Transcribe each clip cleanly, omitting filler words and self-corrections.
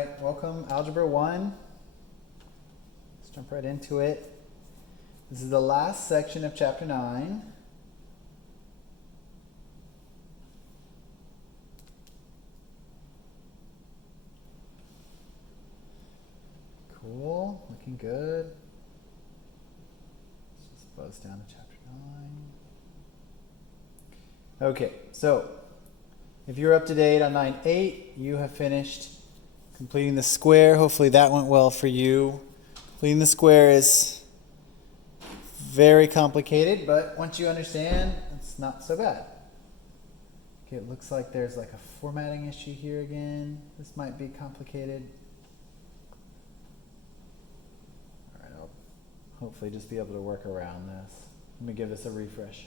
right, welcome Algebra 1. Let's jump right into it. This is the last section of Chapter 9. Cool, looking good. Let's just buzz down to Chapter 9. Okay, so if you're up to date on 9.8, you have finished completing the square. Hopefully that went well for you. Completing the square is very complicated, but once you understand, it's not so bad. Okay, it looks like there's like a formatting issue here again. This might be complicated. All right, I'll hopefully just be able to work around this. Let me give this a refresh.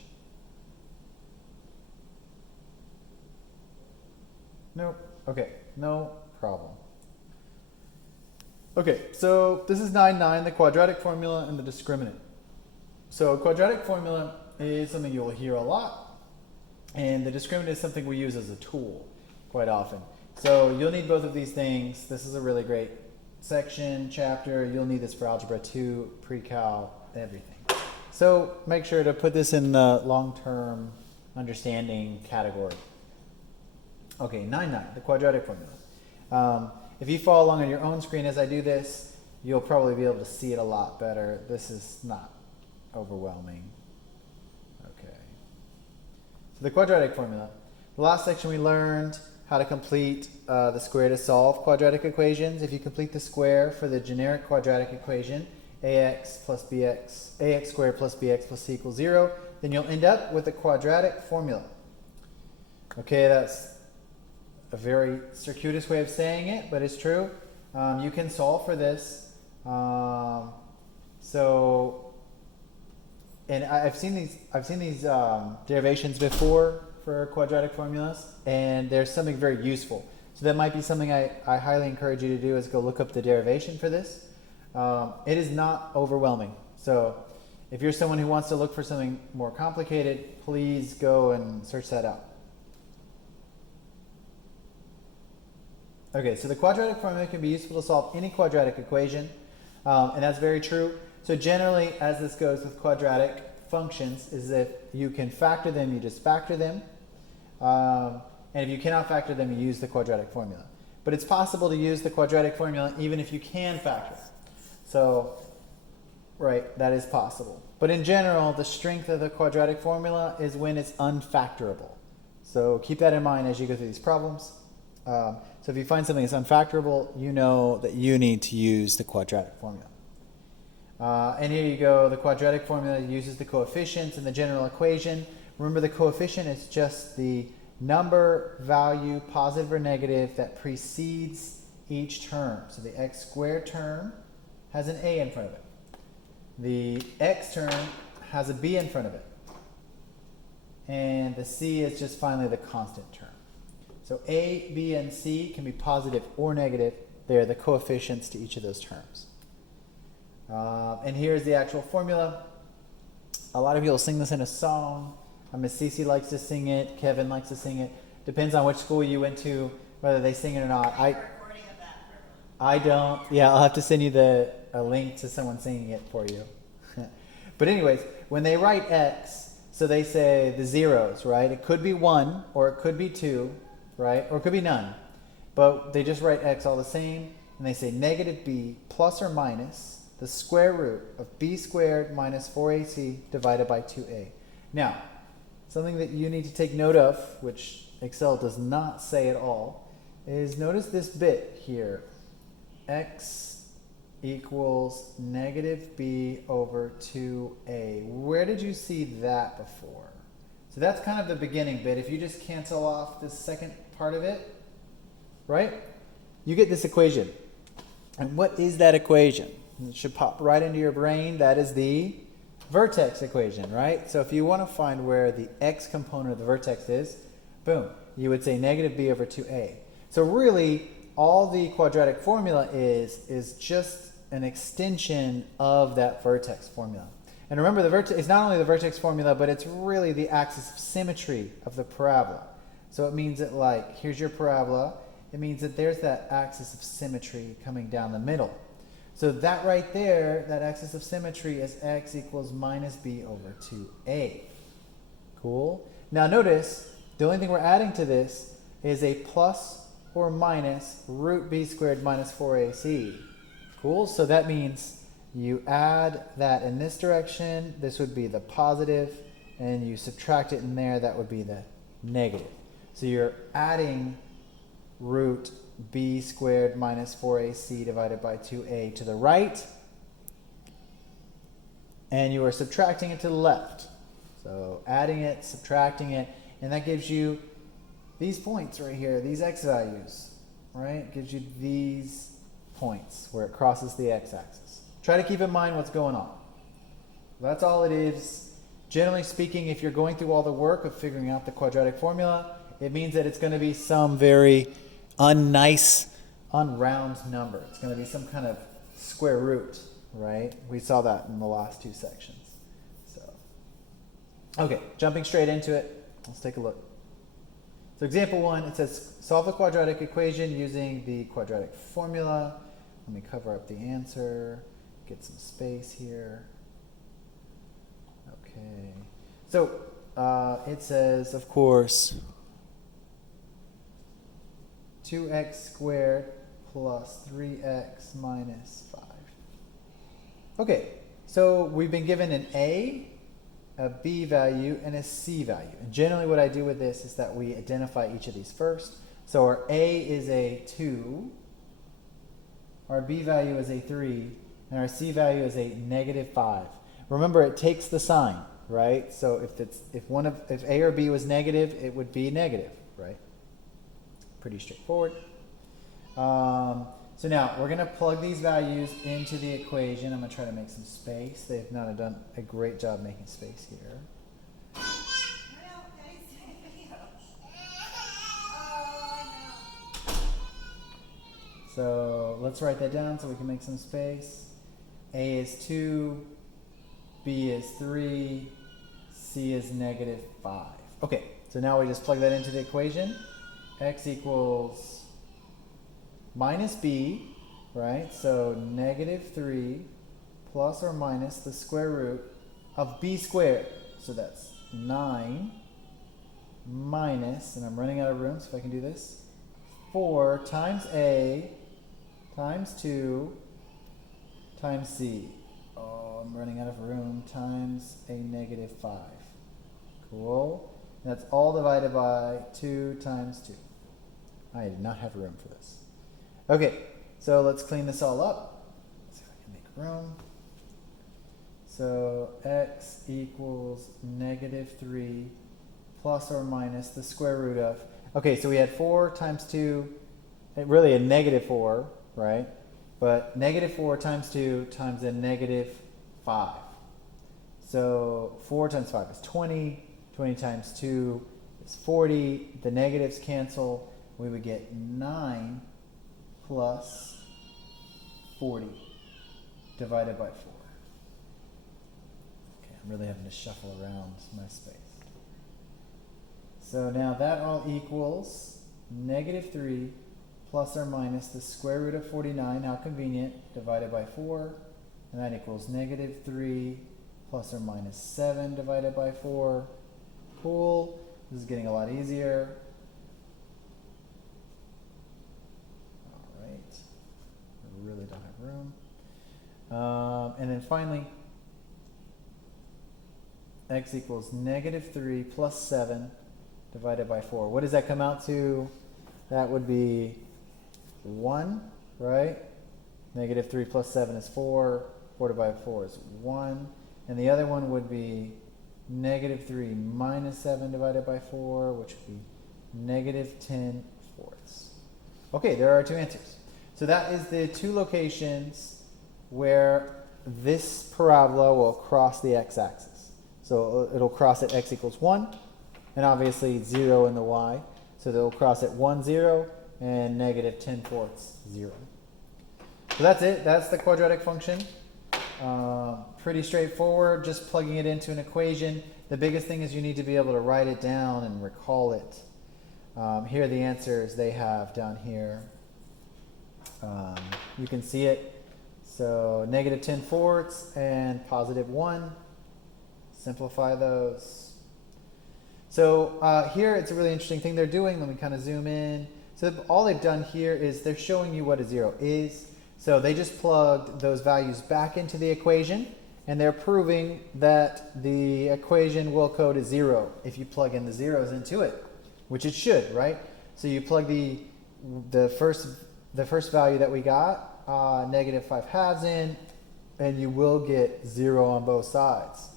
Nope. Okay, no problem. Okay, so this is 9.9, the quadratic formula and the discriminant. So quadratic formula is something you'll hear a lot, and the discriminant is something we use as a tool quite often. So you'll need both of these things. This is a really great section, chapter. You'll need this for Algebra 2, pre-cal, everything. So make sure to put this in the long-term understanding category. Okay, 9.9, the quadratic formula. If you follow along on your own screen as I do this, you'll probably be able to see it a lot better. This is not overwhelming. Okay. So the quadratic formula. The last section we learned how to complete the square to solve quadratic equations. If you complete the square for the generic quadratic equation, ax squared plus bx plus c equals 0, then you'll end up with a quadratic formula. Okay, that's a very circuitous way of saying it, but it's true. You can solve for this. And I've seen these derivations before for quadratic formulas, and there's something very useful. So that might be something I highly encourage you to do, is go look up the derivation for this. It is not overwhelming. So if you're someone who wants to look for something more complicated, please go and search that out. Okay, so the quadratic formula can be useful to solve any quadratic equation, and that's very true. So generally, as this goes with quadratic functions, is that you can factor them, you just factor them, and if you cannot factor them, you use the quadratic formula. But it's possible to use the quadratic formula even if you can factor. So, right, that is possible. But in general, the strength of the quadratic formula is when it's unfactorable. So keep that in mind as you go through these problems. So if you find something that's unfactorable, you know that you need to use the quadratic formula. And here you go, the quadratic formula uses the coefficients in the general equation. Remember, the coefficient is just the number, value, positive or negative, that precedes each term. So the x squared term has an a in front of it. The x term has a b in front of it. And the c is just finally the constant term. So a, b, and c can be positive or negative. They're the coefficients to each of those terms. And here's the actual formula. A lot of people sing this in a song. Miss Cece likes to sing it. Kevin likes to sing it. Depends on which school you went to, whether they sing it or not. I don't. Yeah, I'll have to send you a link to someone singing it for you. But anyways, when they write x, so they say the zeros, right? It could be 1 or it could be 2. Right? Or it could be none. But they just write x all the same, and they say negative b plus or minus the square root of b squared minus 4ac divided by 2a. Now, something that you need to take note of, which Excel does not say at all, is notice this bit here. X equals negative b over 2a. Where did you see that before? So that's kind of the beginning bit. If you just cancel off this second part of it, right, you get this equation. And what is that equation? It should pop right into your brain. That is the vertex equation, right? So if you want to find where the x component of the vertex is, boom, you would say negative b over 2a. So really, all the quadratic formula is just an extension of that vertex formula. And remember, the vertex is not only the vertex formula, but it's really the axis of symmetry of the parabola. So it means that, like, here's your parabola, it means that there's that axis of symmetry coming down the middle. So that right there, that axis of symmetry is x equals minus b over 2a. Cool? Now notice, the only thing we're adding to this is a plus or minus root b squared minus 4ac. Cool? So that means you add that in this direction, this would be the positive, and you subtract it in there, that would be the negative. So you're adding root b squared minus 4ac divided by 2a to the right, and you are subtracting it to the left. So adding it, subtracting it, and that gives you these points right here, these x values, right? It gives you these points where it crosses the x-axis. Try to keep in mind what's going on. That's all it is. Generally speaking, if you're going through all the work of figuring out the quadratic formula, it means that it's going to be some very unnice, unround number. It's going to be some kind of square root, right? We saw that in the last two sections. So, okay, jumping straight into it, let's take a look. So example 1, it says solve a quadratic equation using the quadratic formula. Let me cover up the answer, get some space here. Okay, so it says, of course, 2x squared plus 3x minus 5. Okay, so we've been given an a b value, and a c value. And generally what I do with this is that we identify each of these first. So our a is a 2, our b value is a 3, and our c value is a negative 5. Remember, it takes the sign, right? So if a or b was negative, it would be negative, right? Pretty straightforward. So now we're going to plug these values into the equation. I'm going to try to make some space. They've not done a great job making space here. So let's write that down so we can make some space. A is 2, B is 3, C is negative 5. Okay, so now we just plug that into the equation. X equals minus b, right? So negative 3 plus or minus the square root of b squared. So that's 9 minus, and I'm running out of room, so if I can do this, 4 times a times 2 times c. Oh, I'm running out of room, times a negative 5. Cool. And that's all divided by 2 times 2. I did not have room for this. Okay, so let's clean this all up. Let's see if I can make room. So x equals negative 3 plus or minus the square root of, okay, so we had 4 times 2, really a negative 4, right? But negative 4 times 2 times a negative 5. So 4 times 5 is 20. 20 times 2 is 40. The negatives cancel. We would get 9 plus 40 divided by 4. Okay, I'm really having to shuffle around my space. So now that all equals negative 3 plus or minus the square root of 49, how convenient, divided by 4. And that equals negative 3 plus or minus 7 divided by 4. Cool. This is getting a lot easier. All right. I really don't have room. And then finally, x equals negative 3 plus 7 divided by 4. What does that come out to? That would be 1, right? Negative 3 plus 7 is 4. 4 divided by 4 is 1. And the other one would be negative 3 minus 7 divided by 4, which would be negative 10 fourths. Okay, there are our two answers. So that is the two locations where this parabola will cross the x-axis. So it'll cross at x equals 1, and obviously 0 in the y. So they'll cross at 1, 0, and negative 10 fourths, 0. So that's it. That's the quadratic function. Pretty straightforward, just plugging it into an equation. The biggest thing is you need to be able to write it down and recall it. Here are the answers they have down here. You can see it. So negative 10 fourths and positive 1. Simplify those. So here it's a really interesting thing they're doing. Let me kind of zoom in. So all they've done here is they're showing you what a 0 is. So they just plugged those values back into the equation, and they're proving that the equation will code as 0 if you plug in the zeros into it, which it should, right? So you plug the first value that we got, negative 5/2 in, and you will get 0 on both sides.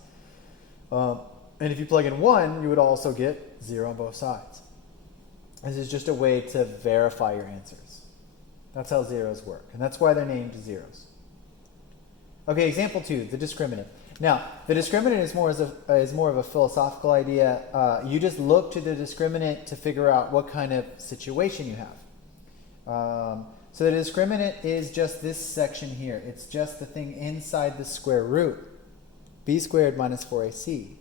And if you plug in 1, you would also get 0 on both sides. This is just a way to verify your answers. That's how zeros work, and that's why they're named zeros. Okay, example 2, the discriminant. Now, the discriminant is more of a philosophical idea. You just look to the discriminant to figure out what kind of situation you have. So the discriminant is just this section here. It's just the thing inside the square root, b squared minus 4ac.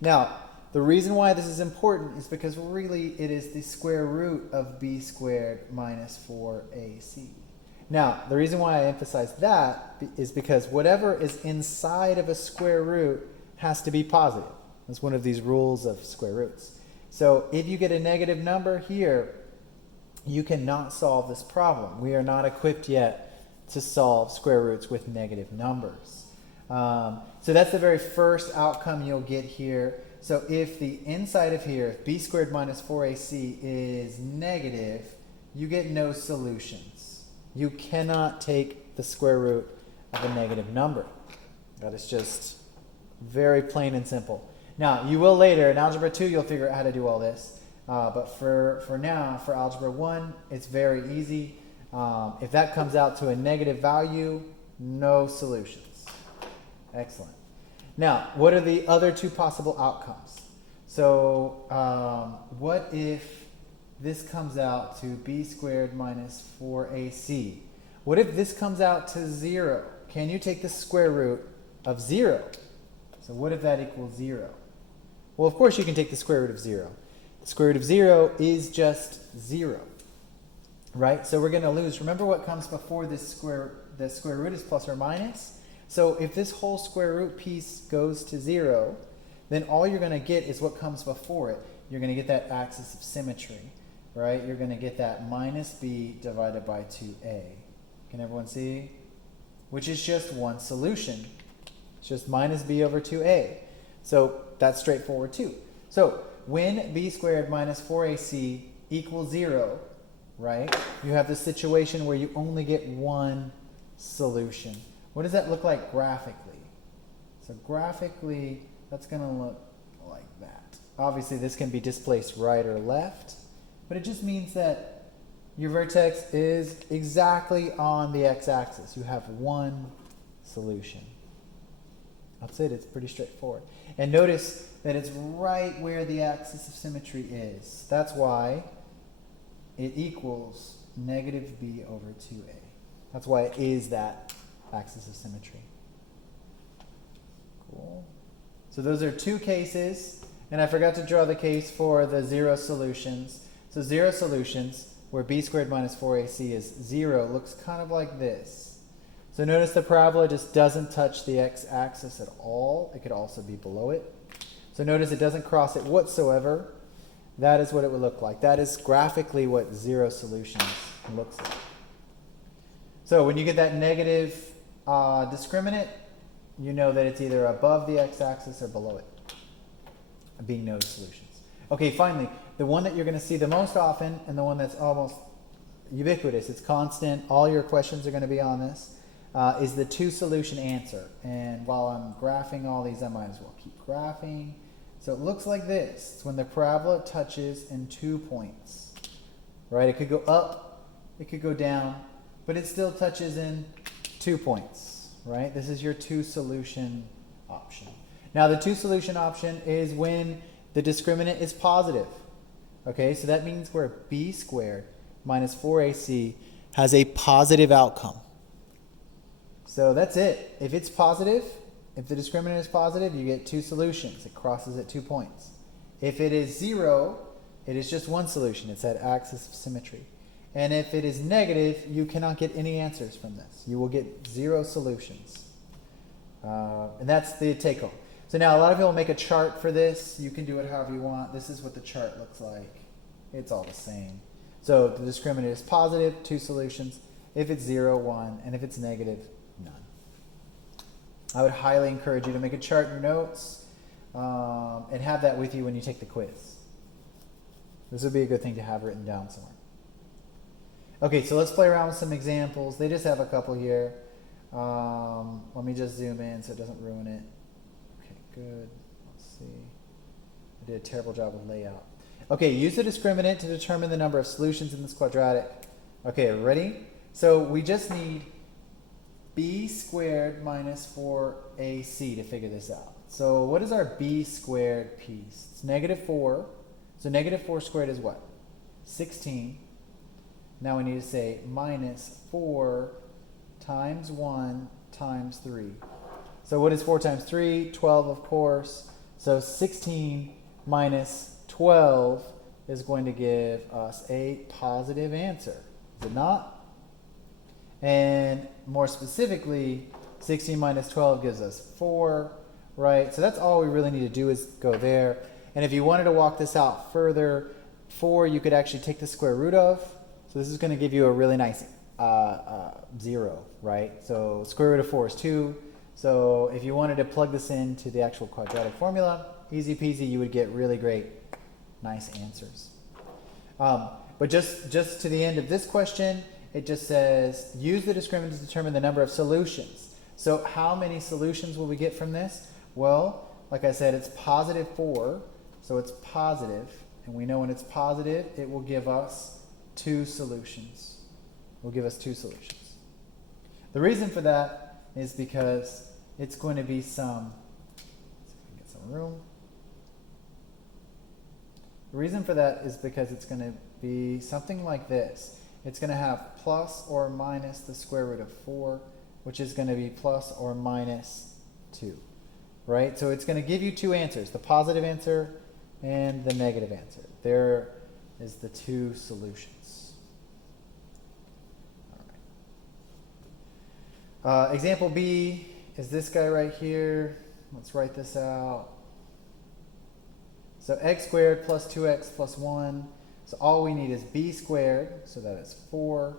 Now, the reason why this is important is because really it is the square root of b squared minus 4ac. Now, the reason why I emphasize that is because whatever is inside of a square root has to be positive. That's one of these rules of square roots. So if you get a negative number here, you cannot solve this problem. We are not equipped yet to solve square roots with negative numbers. So that's the very first outcome you'll get here. So if the inside of here, if b squared minus 4ac is negative, you get no solutions. You cannot take the square root of a negative number. That is just very plain and simple. Now, you will later, in Algebra 2, you'll figure out how to do all this. But for now, for Algebra 1, it's very easy. If that comes out to a negative value, no solutions. Excellent. Now, what are the other two possible outcomes? So what if this comes out to b squared minus 4ac? What if this comes out to 0? Can you take the square root of 0? So what if that equals 0? Well, of course you can take the square root of 0. The square root of 0 is just 0, right? So we're going to lose. Remember what comes before this the square root is plus or minus? So if this whole square root piece goes to 0, then all you're going to get is what comes before it. You're going to get that axis of symmetry, right? You're going to get that minus b divided by 2a. Can everyone see? Which is just one solution. It's just minus b over 2a. So that's straightforward too. So when b squared minus 4ac equals 0, right, you have the situation where you only get one solution. What does that look like graphically? So graphically, that's going to look like that. Obviously, this can be displaced right or left, but it just means that your vertex is exactly on the x-axis. You have one solution. That's it. It's pretty straightforward. And notice that it's right where the axis of symmetry is. That's why it equals negative b over 2a. That's why it is that axis of symmetry. Cool. So those are two cases, and I forgot to draw the case for the 0 solutions. So 0 solutions, where b squared minus 4ac is 0, looks kind of like this. So notice the parabola just doesn't touch the x-axis at all. It could also be below it. So notice it doesn't cross it whatsoever. That is what it would look like. That is graphically what 0 solutions looks like. So when you get that negative discriminant, you know that it's either above the x-axis or below it, being no solutions. Okay, finally, the one that you're going to see the most often, and the one that's almost ubiquitous, it's constant, all your questions are going to be on this, is the two-solution answer. And while I'm graphing all these, I might as well keep graphing. So it looks like this. It's when the parabola touches in 2 points, right? It could go up, it could go down, but it still touches in 2 points, right? This is your two-solution option. Now, the two-solution option is when the discriminant is positive. Okay, so that means where b squared minus 4ac has a positive outcome. So that's it. If it's positive, if the discriminant is positive, you get two solutions. It crosses at 2 points. If it is 0, it is just one solution. It's that axis of symmetry. And if it is negative, you cannot get any answers from this. You will get 0 solutions. And that's the take home. So now a lot of people make a chart for this. You can do it however you want. This is what the chart looks like. It's all the same. So the discriminant is positive, 2 solutions. If it's 0, 1. And if it's negative, none. I would highly encourage you to make a chart in your notes and have that with you when you take the quiz. This would be a good thing to have written down somewhere. Okay, so let's play around with some examples. They just have a couple here. Let me just zoom in so it doesn't ruin it. Okay, good. Let's see. I did a terrible job with layout. Okay, use the discriminant to determine the number of solutions in this quadratic. Okay, ready? So we just need b squared minus 4ac to figure this out. So what is our b squared piece? It's -4. So -4 squared is what? 16. Now we need to say minus 4 times 1 times 3. So what is 4 times 3? 12, of course. So 16 minus 12 is going to give us a positive answer. Is it not? And more specifically, 16 minus 12 gives us 4, right? So that's all we really need to do is go there. And if you wanted to walk this out further, 4 you could actually take the square root of. So this is going to give you a really nice 0, right? So square root of 4 is 2. So if you wanted to plug this into the actual quadratic formula, easy peasy, you would get really great, nice answers. But just to the end of this question, it just says, use the discriminant to determine the number of solutions. So how many solutions will we get from this? Well, like I said, it's positive 4, so it's positive. And we know when it's positive, it will give us 2 solutions. It will give us 2 solutions. The reason for that is because it's going to be some, let's see if we can get some room. The reason for that is because it's going to be something like this. It's going to have plus or minus the square root of 4, which is going to be plus or minus 2, right? So it's going to give you 2 answers, the positive answer and the negative answer. There is the 2 solutions. All right. Example B is this guy right here. Let's write this out. So x squared plus 2x plus 1. So all we need is b squared, so that is 4,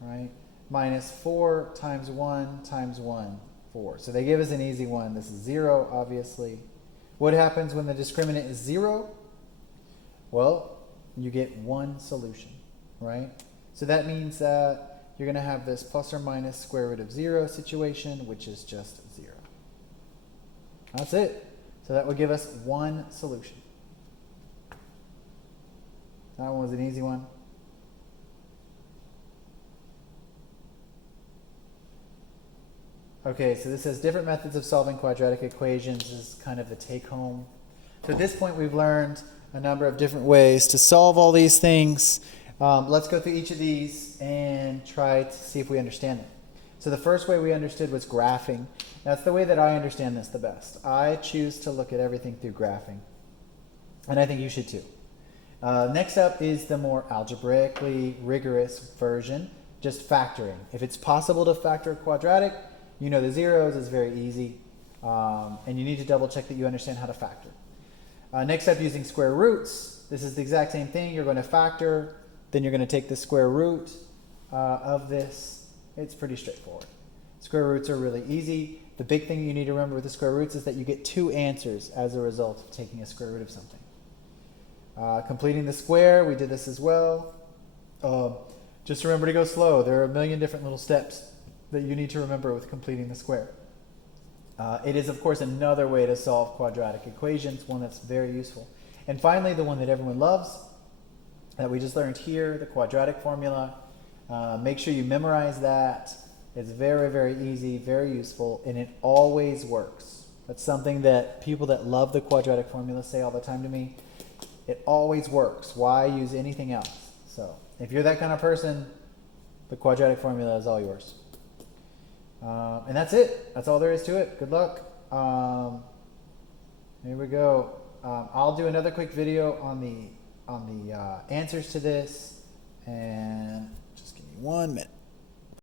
right? Minus 4 times 1 times 1, 4. So they give us an easy one. This is 0, obviously. What happens when the discriminant is 0? Well, you get 1 solution, right? So that means that you're going to have this plus or minus square root of 0 situation, which is just 0. That's it. So that would give us 1 solution. That one was an easy one. Okay, so this says different methods of solving quadratic equations. This is kind of the take home. So at this point we've learned a number of different ways to solve all these things. Let's go through each of these and try to see if we understand them. So the first way we understood was graphing. That's the way that I understand this the best. I choose to look at everything through graphing. And I think you should too. Next up is the more algebraically rigorous version, just factoring. If it's possible to factor a quadratic, you know the zeros is very easy, and you need to double check that you understand how to factor. Next up, using square roots. This is the exact same thing. You're going to factor, then you're going to take the square root of this. It's pretty straightforward. Square roots are really easy. The big thing you need to remember with the square roots is that you get 2 answers as a result of taking a square root of something. Completing the square, we did this as well. Just remember to go slow. There are a million different little steps that you need to remember with completing the square. It is, of course, another way to solve quadratic equations, one that's very useful. And finally, the one that everyone loves, that we just learned here, the quadratic formula. Make sure you memorize that. It's very, very easy, very useful, and it always works. That's something that people that love the quadratic formula say all the time to me. It always works. Why use anything else? So if you're that kind of person, the quadratic formula is all yours. And that's it. That's all there is to it. Good luck. Here we go. I'll do another quick video on the answers to this, and just give me 1 minute.